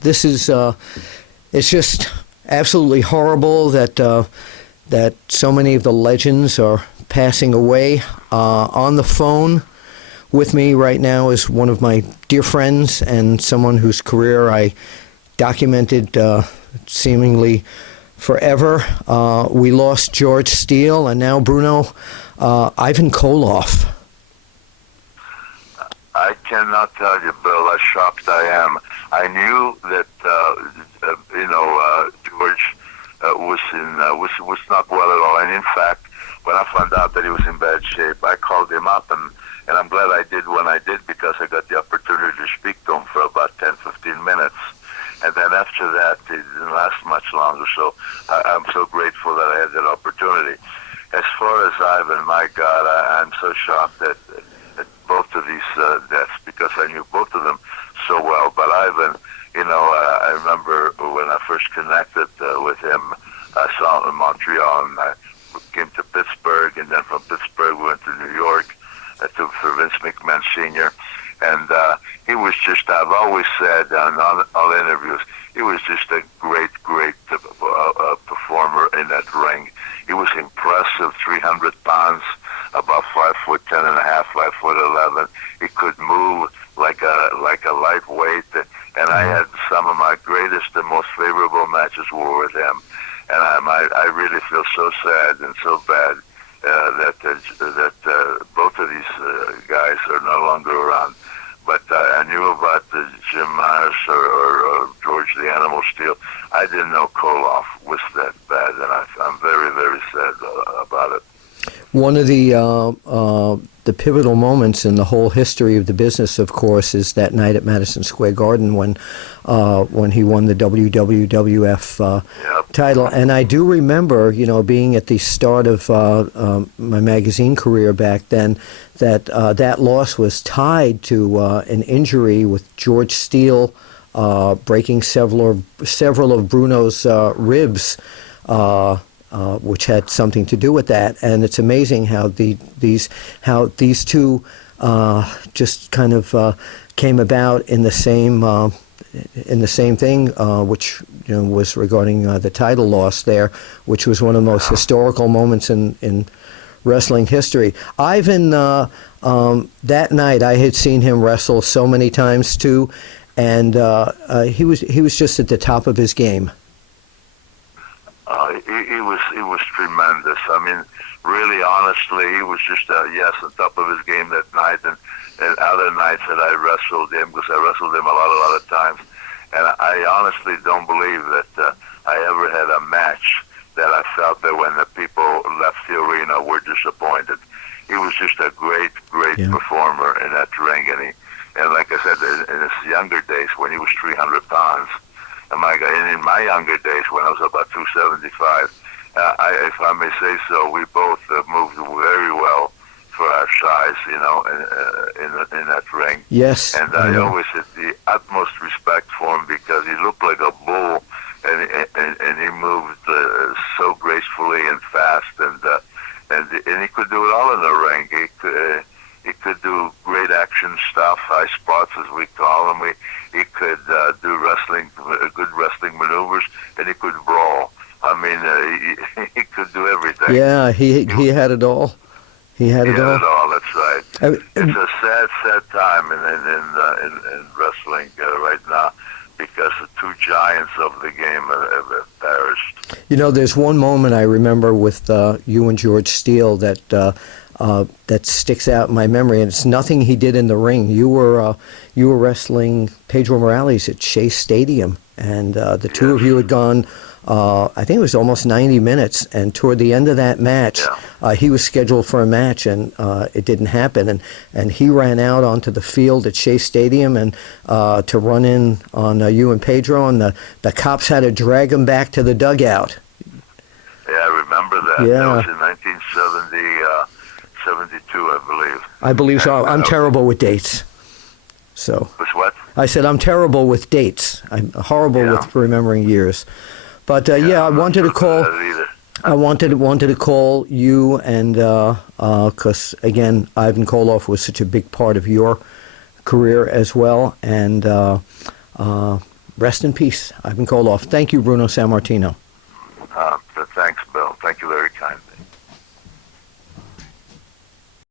This is it's just absolutely horrible that so many of the legends are passing away. On the phone with me right now is one of my dear friends and someone whose career I documented seemingly forever. We lost George Steele, and now Bruno, Ivan Koloff. I cannot tell you, Bill, how shocked I am. I knew that George was not well at all, and in fact, when I found out that he was in bad shape, I called him up, and I'm glad I did when I did, because I got the opportunity to speak to him for about 10, 15 minutes. And then after that, it didn't last much longer, so I'm so grateful that I had that opportunity. As far as Ivan, my God, I'm so shocked at both of these deaths, because I knew both of them so well. But Ivan, I remember when I first connected with him, I saw him in Montreal, and I came to Pittsburgh, and then from Pittsburgh we went to New York for Vince McMahon Sr., and he was just, I've always said on all interviews, he was just a great performer in that ring. He was impressive, 300 pounds, about 5'10" and a half, 5'11". He could move like a lightweight, and I had some of my greatest and most favorable matches were with him. And I really feel so sad and so bad that both of these guys are no longer around. But I knew about Jim Myers or George the Animal Steele. I didn't know Koloff was that bad, and I'm very, very sad about it. One of the pivotal moments in the whole history of the business, of course, is that night at Madison Square Garden when he won the WWF title. And I do remember, being at the start of my magazine career back then, that loss was tied to an injury with George Steele breaking several of Bruno's ribs. Which had something to do with that, and it's amazing how these two just kind of came about in the same thing, which was regarding the title loss there, which was one of the most historical moments in wrestling history. Ivan, that night I had seen him wrestle so many times too, and he was just at the top of his game. He was tremendous. I mean, really, honestly, he was just on top of his game that night, and other nights that I wrestled him, because I wrestled him a lot of times, and I honestly don't believe that I ever had a match that I felt that when the people left the arena were disappointed. He was just a great performer in that ring, and like I said, in his younger days when he was 300 pounds. And in my younger days, when I was about 275, if I may say so, we both moved very well for our size, in that ring. Yes. And I always had the utmost respect for him, because he looked like a bull, and he moved so gracefully and fast, and he could do it all in the ring. He could do great action stuff, high spots as we call them. He could do good wrestling maneuvers, and he could brawl. I mean, he could do everything. Yeah, he had it all. He had it all. That's right. It's a sad time in wrestling right now, because the two giants of the game have perished. There's one moment I remember with you and George Steele that sticks out in my memory, and it's nothing he did in the ring. You were wrestling Pedro Morales at Shea Stadium, and the two of you had gone, I think it was almost 90 minutes, and toward the end of that match, he was scheduled for a match, and it didn't happen, and he ran out onto the field at Shea Stadium and to run in on you and Pedro, and the cops had to drag him back to the dugout. Yeah, I remember that. Yeah. That was in 1972, I believe. I believe so. I'm terrible with dates. So. With what? I said I'm terrible with dates. I'm horrible with remembering years. But I wanted to call. I wanted to call you, and because again, Ivan Koloff was such a big part of your career as well, and Rest in peace, Ivan Koloff. Thank you, Bruno Sammartino. Thanks, Bill. Thank you, very kind.